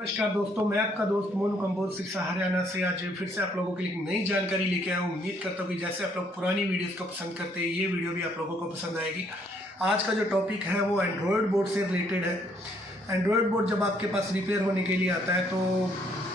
नमस्कार दोस्तों, मैं आपका दोस्त मोनू कंबोज सिरसा हरियाणा से आज फिर से आप लोगों के लिए नई जानकारी लेके आया हूँ। उम्मीद करता हूँ कि जैसे आप लोग पुरानी वीडियोस को पसंद करते हैं, ये वीडियो भी आप लोगों को पसंद आएगी। आज का जो टॉपिक है वो एंड्रॉयड बोर्ड से रिलेटेड है। एंड्रॉयड बोर्ड जब आपके पास रिपेयर होने के लिए आता है तो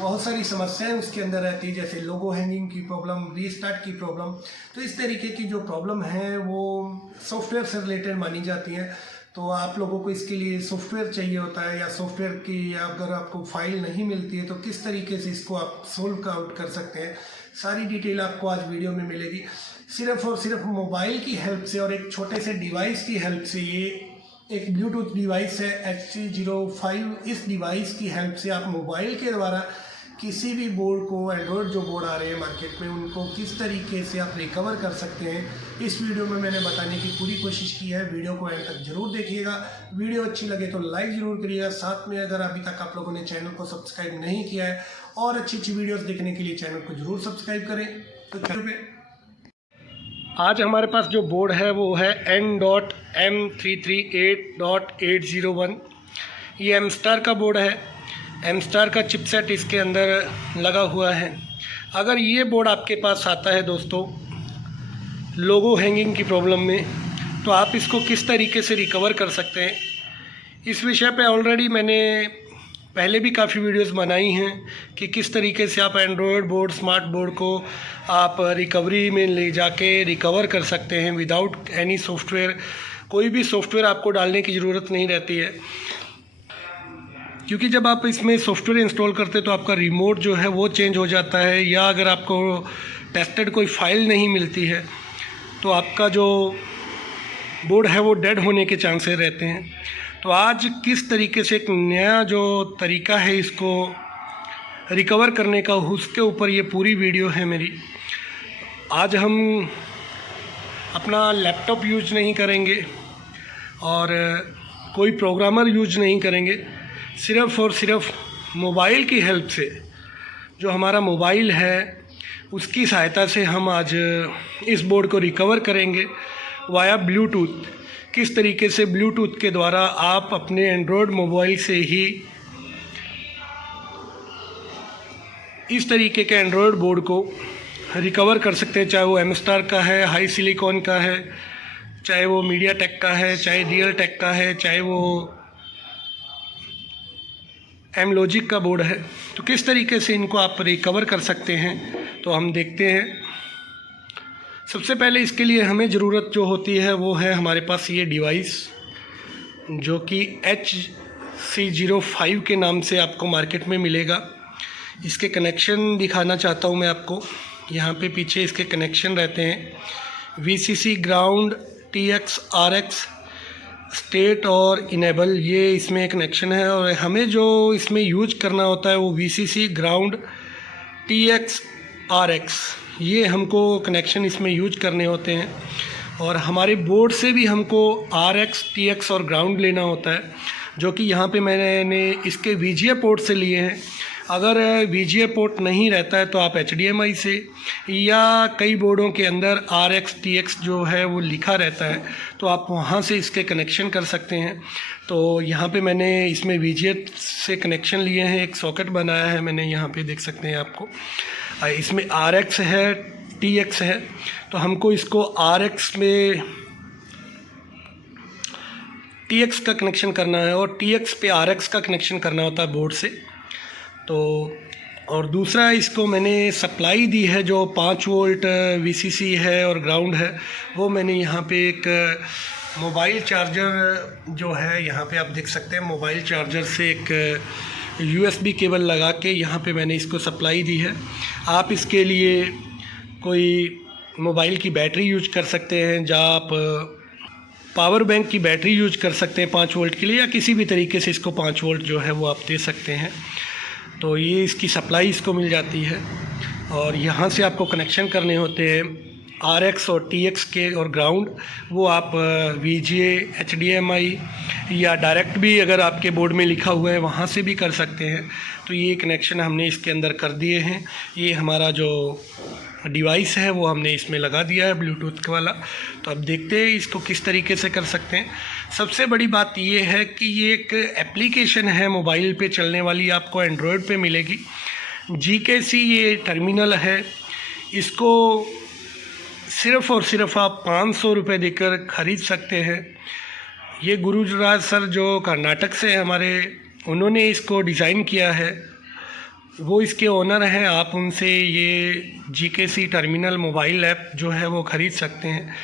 बहुत सारी समस्याएं उसके अंदर रहती है, जैसे लोगो हैंगिंग की प्रॉब्लम, रीस्टार्ट की प्रॉब्लम। तो इस तरीके की जो प्रॉब्लम है वो सॉफ्टवेयर से रिलेटेड मानी जाती हैं। तो आप लोगों को इसके लिए सॉफ्टवेयर चाहिए होता है, या सॉफ्टवेयर की अगर आपको फाइल नहीं मिलती है तो किस तरीके से इसको आप सोल्व आउट कर सकते हैं, सारी डिटेल आपको आज वीडियो में मिलेगी। सिर्फ और सिर्फ मोबाइल की हेल्प से और एक छोटे से डिवाइस की हेल्प से, ये एक ब्लूटूथ डिवाइस है HC05। इस डिवाइस की हेल्प से आप मोबाइल के द्वारा किसी भी बोर्ड को, एंड्रॉयड जो बोर्ड आ रहे हैं मार्केट में, उनको किस तरीके से आप रिकवर कर सकते हैं, इस वीडियो में मैंने बताने की पूरी कोशिश की है। वीडियो को एंड तक जरूर देखिएगा। वीडियो अच्छी लगे तो लाइक जरूर करिएगा। साथ में अगर अभी तक आप लोगों ने चैनल को सब्सक्राइब नहीं किया है और अच्छी अच्छी वीडियोस देखने के लिए चैनल को जरूर सब्सक्राइब करें। तो चलो पे आज हमारे पास जो बोर्ड है वो है N.M338.801। ये एमस्टार का बोर्ड है। एमस्टार का चिपसेट इसके अंदर लगा हुआ है। अगर ये बोर्ड आपके पास आता है दोस्तों लोगो हैंगिंग की प्रॉब्लम में, तो आप इसको किस तरीके से रिकवर कर सकते हैं, इस विषय पे ऑलरेडी मैंने पहले भी काफ़ी वीडियोस बनाई हैं कि किस तरीके से आप एंड्रॉयड बोर्ड, स्मार्ट बोर्ड को आप रिकवरी में ले जाके रिकवर कर सकते हैं विदाउट एनी सॉफ्टवेयर। कोई भी सॉफ्टवेयर आपको डालने की ज़रूरत नहीं रहती है, क्योंकि जब आप इसमें सॉफ्टवेयर इंस्टॉल करते हैं तो आपका रिमोट जो है वो चेंज हो जाता है, या अगर आपको टेस्टेड कोई फाइल नहीं मिलती है तो आपका जो बोर्ड है वो डेड होने के चांसेस रहते हैं। तो आज किस तरीके से एक नया जो तरीका है इसको रिकवर करने का, उसके ऊपर ये पूरी वीडियो है मेरी। आज हम अपना लैपटॉप यूज नहीं करेंगे और कोई प्रोग्रामर यूज नहीं करेंगे, सिर्फ़ और सिर्फ मोबाइल की हेल्प से, जो हमारा मोबाइल है उसकी सहायता से हम आज इस बोर्ड को रिकवर करेंगे वाया ब्लूटूथ। किस तरीके से ब्लूटूथ के द्वारा आप अपने एंड्रॉयड मोबाइल से ही इस तरीके के एंड्रॉयड बोर्ड को रिकवर कर सकते हैं, चाहे वो एमस्टार का है, हाई सिलिकॉन का है, चाहे वो मीडिया टेक का है, चाहे रियल टेक का है, चाहे वो एम लॉजिक का बोर्ड है। तो किस तरीके से इनको आप रिकवर कर सकते हैं तो हम देखते हैं। सबसे पहले इसके लिए हमें ज़रूरत जो होती है वो है हमारे पास ये डिवाइस, जो कि HC05 के नाम से आपको मार्केट में मिलेगा। इसके कनेक्शन दिखाना चाहता हूँ मैं आपको। यहाँ पे पीछे इसके कनेक्शन रहते हैं, VCC, ground, TX, RX, state और इनेबल, ये इसमें कनेक्शन है। और हमें जो इसमें यूज करना होता है वो VCC, ग्राउंड, TX, RX, ये हमको कनेक्शन इसमें यूज करने होते हैं। और हमारे बोर्ड से भी हमको RX, TX और ग्राउंड लेना होता है, जो कि यहाँ पे मैंने इसके VGA पोर्ट से लिए हैं। अगर VGA पोर्ट नहीं रहता है तो आप HDMI से, या कई बोर्डों के अंदर RX, TX जो है वो लिखा रहता है तो आप वहाँ से इसके कनेक्शन कर सकते हैं। तो यहाँ पे मैंने इसमें VGA से कनेक्शन लिए हैं, एक सॉकेट बनाया है मैंने, यहाँ पे देख सकते हैं आपको। इसमें RX है, TX है, तो हमको इसको RX में TX का कनेक्शन करना है और TX पे RX का कनेक्शन करना होता है बोर्ड से। तो और दूसरा इसको मैंने सप्लाई दी है जो 5 वोल्ट VCC है और ग्राउंड है, वो मैंने यहाँ पे एक मोबाइल चार्जर जो है, यहाँ पे आप देख सकते हैं मोबाइल चार्जर से एक USB केबल लगा के यहाँ पे मैंने इसको सप्लाई दी है। आप इसके लिए कोई मोबाइल की बैटरी यूज कर सकते हैं, जहाँ आप पावर बैंक की बैटरी यूज कर सकते हैं 5 वोल्ट के लिए, या किसी भी तरीके से इसको 5 वोल्ट जो है वो आप दे सकते हैं। तो ये इसकी सप्लाई इसको मिल जाती है। और यहाँ से आपको कनेक्शन करने होते हैं RX और TX के और ग्राउंड, वो आप VGA, HDMI या डायरेक्ट भी अगर आपके बोर्ड में लिखा हुआ है वहाँ से भी कर सकते हैं। तो ये कनेक्शन हमने इसके अंदर कर दिए हैं। ये हमारा जो डिवाइस है वो हमने इसमें लगा दिया है, ब्लूटूथ वाला। तो अब देखते हैं इसको किस तरीके से कर सकते हैं। सबसे बड़ी बात ये है कि ये एक एप्लीकेशन है मोबाइल पे चलने वाली, आपको एंड्रॉयड पे मिलेगी। GKC ये टर्मिनल है, इसको सिर्फ़ और सिर्फ आप 500 रुपये देकर ख़रीद सकते हैं। ये गुरुराज सर जो कर्नाटक से हमारे, उन्होंने इसको डिज़ाइन किया है, वो इसके ओनर हैं। आप उनसे ये GKC टर्मिनल मोबाइल ऐप जो है वो ख़रीद सकते हैं।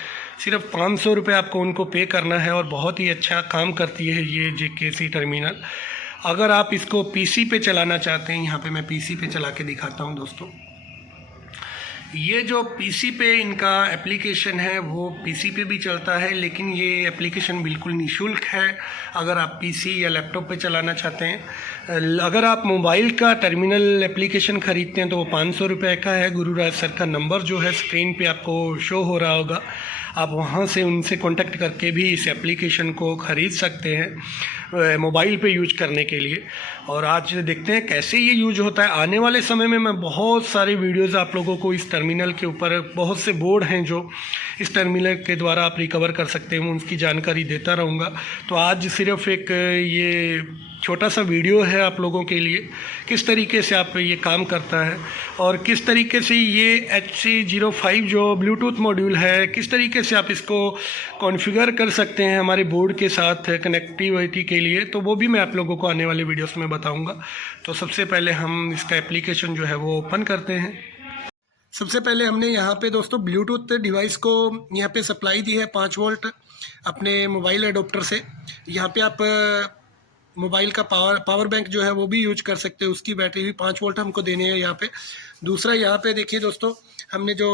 सिर्फ 500 रुपये आपको उनको पे करना है और बहुत ही अच्छा काम करती है ये GKC टर्मिनल। अगर आप इसको PC पे चलाना चाहते हैं, यहाँ पे मैं PC पे चला के दिखाता हूँ दोस्तों। ये जो PC पे इनका एप्लीकेशन है वो PC पे भी चलता है, लेकिन ये एप्लीकेशन बिल्कुल निःशुल्क है अगर आप PC या लैपटॉप पे चलाना चाहते हैं। अगर आप मोबाइल का टर्मिनल एप्लीकेशन ख़रीदते हैं तो वो 500 रुपये का है। गुरुराज सर का नंबर जो है स्क्रीन पे आपको शो हो रहा होगा, आप वहाँ से उनसे कांटेक्ट करके भी इस एप्लीकेशन को ख़रीद सकते हैं मोबाइल पे यूज करने के लिए। और आज देखते हैं कैसे ये यूज होता है। आने वाले समय में मैं बहुत सारे वीडियोस आप लोगों को इस टर्मिनल के ऊपर, बहुत से बोर्ड हैं जो इस टर्मिनल के द्वारा आप रिकवर कर सकते हैं, उनकी जानकारी देता रहूँगा। तो आज सिर्फ एक ये छोटा सा वीडियो है आप लोगों के लिए, किस तरीके से आप ये काम करता है और किस तरीके से ये HC05 जो ब्लूटूथ मॉड्यूल है, किस तरीके से आप इसको कॉन्फ़िगर कर सकते हैं हमारे बोर्ड के साथ कनेक्टिविटी के लिए, तो वो भी मैं आप लोगों को आने वाले वीडियोस में बताऊंगा। तो सबसे पहले हम इसका एप्लीकेशन जो है वो ओपन करते हैं। सबसे पहले हमने यहाँ पे दोस्तों ब्लूटूथ डिवाइस को यहाँ पे सप्लाई दी है 5 वोल्ट अपने मोबाइल एडोप्टर से। यहाँ पे आप मोबाइल का पावर बैंक जो है वो भी यूज कर सकते हैं, उसकी बैटरी भी 5 वोल्ट हमको देने हैं यहाँ पे। दूसरा यहाँ पे देखिए दोस्तों, हमने जो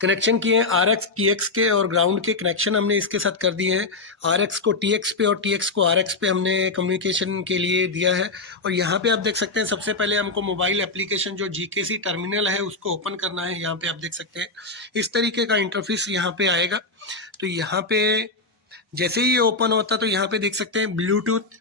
कनेक्शन किए हैं RX TX के और ग्राउंड के कनेक्शन हमने इसके साथ कर दिए हैं। RX को TX पे और TX को RX पे हमने कम्युनिकेशन के लिए दिया है। और यहाँ पे आप देख सकते हैं, सबसे पहले हमको मोबाइल एप्लीकेशन जो GKC टर्मिनल है उसको ओपन करना है। यहाँ पे आप देख सकते हैं इस तरीके का इंटरफेस यहाँ पे आएगा। तो यहाँ पे जैसे ही ये ओपन होता तो यहाँ पे देख सकते हैं ब्लूटूथ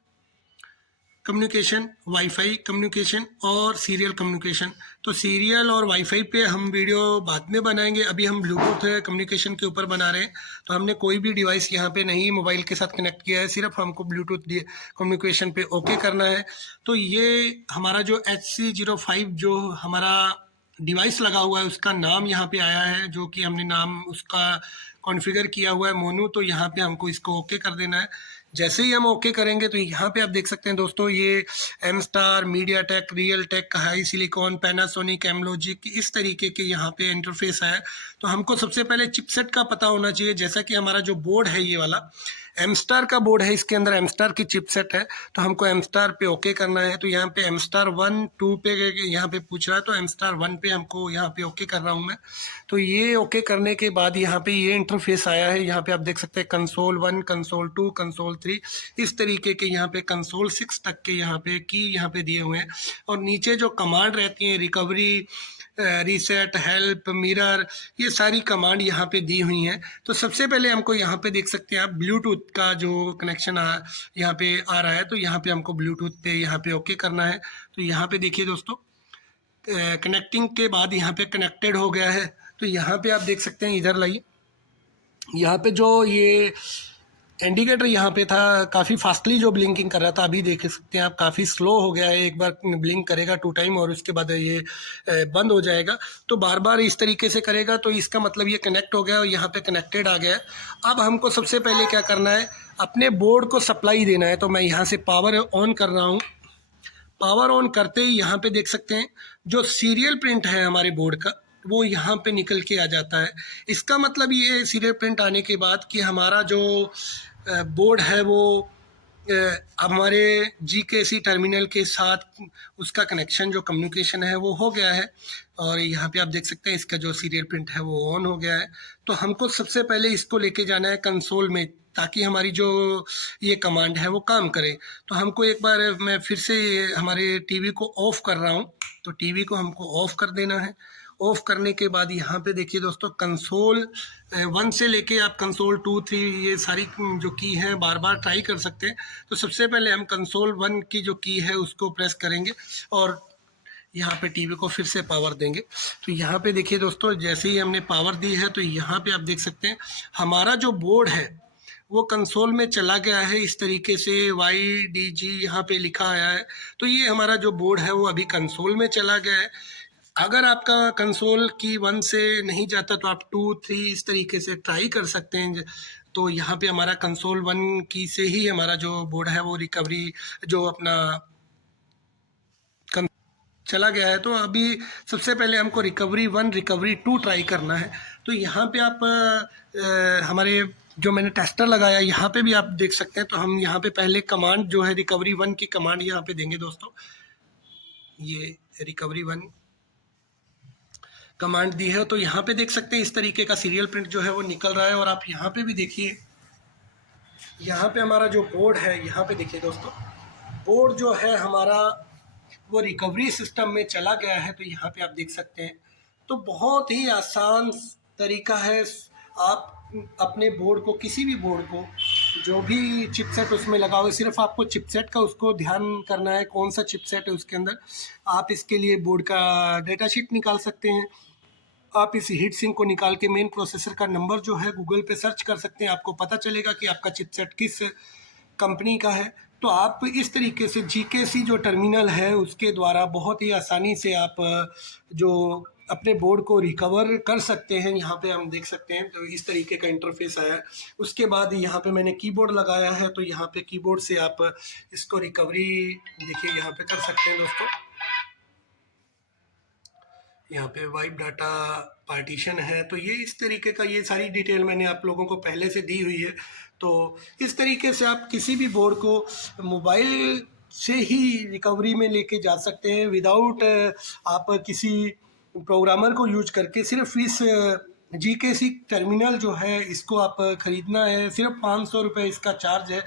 कम्युनिकेशन, वाईफाई कम्युनिकेशन और सीरियल कम्युनिकेशन। तो सीरियल और वाईफाई पे हम वीडियो बाद में बनाएंगे, अभी हम ब्लूटूथ कम्युनिकेशन के ऊपर बना रहे हैं। तो हमने कोई भी डिवाइस यहाँ पे नहीं मोबाइल के साथ कनेक्ट किया है, सिर्फ हमको ब्लूटूथ कम्युनिकेशन पे ओके करना है। तो ये हमारा जो HC05 जो हमारा डिवाइस लगा हुआ है उसका नाम यहाँ पे आया है, जो कि हमने नाम उसका कॉन्फ़िगर किया हुआ है मोनू। तो यहाँ पे हमको इसको ओके कर देना है। जैसे ही हम ओके करेंगे तो यहाँ पे आप देख सकते हैं दोस्तों, ये M-Star, MediaTek, Realtek, HiSilicon, Panasonic, Amlogic, इस तरीके के यहाँ पे इंटरफेस है। तो हमको सबसे पहले चिपसेट का पता होना चाहिए। जैसा कि हमारा जो बोर्ड है ये वाला M-Star का बोर्ड है, इसके अंदर M-Star की चिपसेट है, तो हमको M-Star पे ओके करना है। तो यहाँ पे M-Star 1, 2 पे यहाँ पे पूछ रहा है, तो M-Star 1 पे हमको यहाँ पे ओके कर रहा हूँ मैं। तो ये ओके करने के बाद यहाँ पे ये इंटरफेस आया है। यहाँ पे आप देख सकते हैं कंसोल 1, कंसोल 2, कंसोल 3, इस तरीके के यहाँ पे कंसोल 6 तक के यहाँ पे की यहाँ पे दिए हुए हैं। और नीचे जो कमांड रहती है, रिकवरी, रीसेट, हेल्प, मिरर, ये सारी कमांड यहाँ पे दी हुई हैं। तो सबसे पहले हमको यहाँ पे देख सकते हैं आप ब्लूटूथ का जो कनेक्शन यहाँ पे आ रहा है, तो यहाँ पे हमको ब्लूटूथ पे यहाँ पे ओके करना है। तो यहाँ पे देखिए दोस्तों, कनेक्टिंग के बाद यहाँ पे कनेक्टेड हो गया है। तो यहाँ पे आप देख सकते हैं, इधर लाइए, यहाँ पे जो ये इंडिकेटर यहाँ पे था काफ़ी फास्टली जो ब्लिंकिंग कर रहा था, अभी देख सकते हैं आप काफ़ी स्लो हो गया है। एक बार ब्लिंक करेगा 2 टाइम और उसके बाद ये बंद हो जाएगा। तो बार बार इस तरीके से करेगा, तो इसका मतलब ये कनेक्ट हो गया और यहाँ पे कनेक्टेड आ गया है। अब हमको सबसे पहले क्या करना है, अपने बोर्ड को सप्लाई देना है। तो मैं यहाँ से पावर ऑन कर रहा हूँ। पावर ऑन करते ही यहाँ पे देख सकते हैं जो सीरियल प्रिंट है हमारे बोर्ड का, वो यहाँ पे निकल के आ जाता है। इसका मतलब ये सीरियल प्रिंट आने के बाद कि हमारा जो बोर्ड है वो हमारे GKC टर्मिनल के साथ उसका कनेक्शन जो कम्युनिकेशन है वो हो गया है। और यहाँ पे आप देख सकते हैं इसका जो सीरियल प्रिंट है वो ऑन हो गया है। तो हमको सबसे पहले इसको लेके जाना है कंसोल में, ताकि हमारी जो ये कमांड है वो काम करे। तो हमको एक बार मैं फिर से हमारे टीवी को ऑफ कर रहा हूँ। तो टीवी को हमको ऑफ कर देना है। ऑफ करने के बाद यहाँ पे देखिए दोस्तों, कंसोल 1 से लेके आप कंसोल 2, 3, ये सारी जो की है बार बार ट्राई कर सकते हैं। तो सबसे पहले हम कंसोल 1 की जो की है उसको प्रेस करेंगे और यहाँ पे टीवी को फिर से पावर देंगे। तो यहाँ पे देखिए दोस्तों, जैसे ही हमने पावर दी है तो यहाँ पे आप देख सकते हैं हमारा जो बोर्ड है वो कंसोल में चला गया है। इस तरीके से YDG यहाँ पे लिखा आया है। तो ये हमारा जो बोर्ड है वो अभी कंसोल में चला गया है। अगर आपका कंसोल की 1 से नहीं जाता तो आप 2, 3 इस तरीके से ट्राई कर सकते हैं। तो यहाँ पे हमारा कंसोल 1 की से ही हमारा जो बोर्ड है वो रिकवरी जो अपना चला गया है। तो अभी सबसे पहले हमको रिकवरी 1, रिकवरी 2 ट्राई करना है। तो यहाँ पे आप हमारे जो मैंने टेस्टर लगाया यहाँ पे भी आप देख सकते हैं। तो हम यहाँ पे पहले कमांड जो है रिकवरी 1 की कमांड यहाँ पे देंगे दोस्तों। ये रिकवरी 1 कमांड दी है। तो यहाँ पे देख सकते हैं इस तरीके का सीरियल प्रिंट जो है वो निकल रहा है। और आप यहाँ पे भी देखिए, यहाँ पे हमारा जो बोर्ड है, यहाँ पे देखिए दोस्तों, बोर्ड जो है हमारा वो रिकवरी सिस्टम में चला गया है। तो यहाँ पे आप देख सकते हैं। तो बहुत ही आसान तरीका है। आप अपने बोर्ड को, किसी भी बोर्ड को, जो भी चिपसेट उसमें लगा हुआ है, सिर्फ आपको चिपसेट का उसको ध्यान करना है कौन सा चिपसेट है उसके अंदर। आप इसके लिए बोर्ड का डेटा शीट निकाल सकते हैं। आप इस हीट सिंक को निकाल के मेन प्रोसेसर का नंबर जो है गूगल पे सर्च कर सकते हैं। आपको पता चलेगा कि आपका चिपसेट किस कंपनी का है। तो आप इस तरीके से GKC जो टर्मिनल है उसके द्वारा बहुत ही आसानी से आप जो अपने बोर्ड को रिकवर कर सकते हैं। यहाँ पे हम देख सकते हैं तो इस तरीके का इंटरफेस आया है। उसके बाद यहाँ पे मैंने कीबोर्ड लगाया है। तो यहाँ पे कीबोर्ड से आप इसको रिकवरी देखिए यहाँ पे कर सकते हैं दोस्तों। यहाँ पे वाइप डाटा पार्टीशन है। तो ये इस तरीके का, ये सारी डिटेल मैंने आप लोगों को पहले से दी हुई है। तो इस तरीके से आप किसी भी बोर्ड को मोबाइल से ही रिकवरी में लेके जा सकते हैं विदाउट आप किसी प्रोग्रामर को यूज करके। सिर्फ इस GKC टर्मिनल जो है इसको आप ख़रीदना है। सिर्फ 500 रुपये इसका चार्ज है।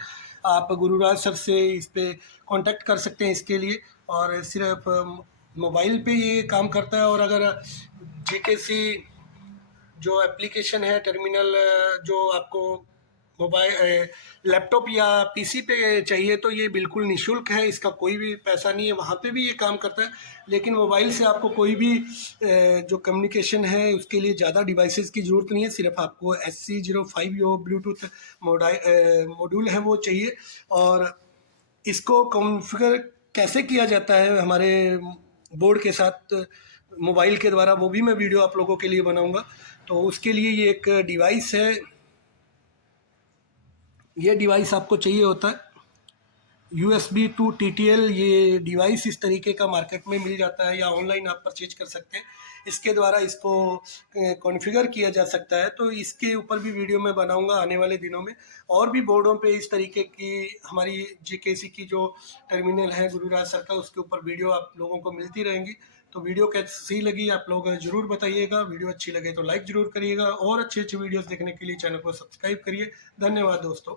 आप गुरुराज सर से इस पर कॉन्टेक्ट कर सकते हैं इसके लिए। और सिर्फ मोबाइल पे ये काम करता है। और अगर GKC जो एप्लीकेशन है टर्मिनल जो आपको मोबाइल, लैपटॉप या PC पे चाहिए तो ये बिल्कुल निःशुल्क है। इसका कोई भी पैसा नहीं है। वहाँ पे भी ये काम करता है। लेकिन मोबाइल से आपको कोई भी जो कम्युनिकेशन है उसके लिए ज़्यादा डिवाइसेस की ज़रूरत नहीं है। सिर्फ आपको SC05 जो ब्लूटूथ मॉड्यूल है वो चाहिए। और इसको कॉन्फ़िगर कैसे किया जाता है हमारे बोर्ड के साथ मोबाइल के द्वारा, वो भी मैं वीडियो आप लोगों के लिए बनाऊंगा। तो उसके लिए ये एक डिवाइस है। ये डिवाइस आपको चाहिए होता है USB to TTL। ये डिवाइस इस तरीके का मार्केट में मिल जाता है या ऑनलाइन आप परचेज कर सकते हैं। इसके द्वारा इसको कॉन्फ़िगर किया जा सकता है। तो इसके ऊपर भी वीडियो मैं बनाऊंगा आने वाले दिनों में। और भी बोर्डों पे इस तरीके की हमारी GKC की जो टर्मिनल है गुरुराज सर का, उसके ऊपर वीडियो आप लोगों को मिलती रहेंगी। तो वीडियो कैसी लगी आप लोग ज़रूर बताइएगा। वीडियो अच्छी लगे तो लाइक ज़रूर करिएगा। और अच्छे वीडियोज़ देखने के लिए चैनल को सब्सक्राइब करिए। धन्यवाद दोस्तों।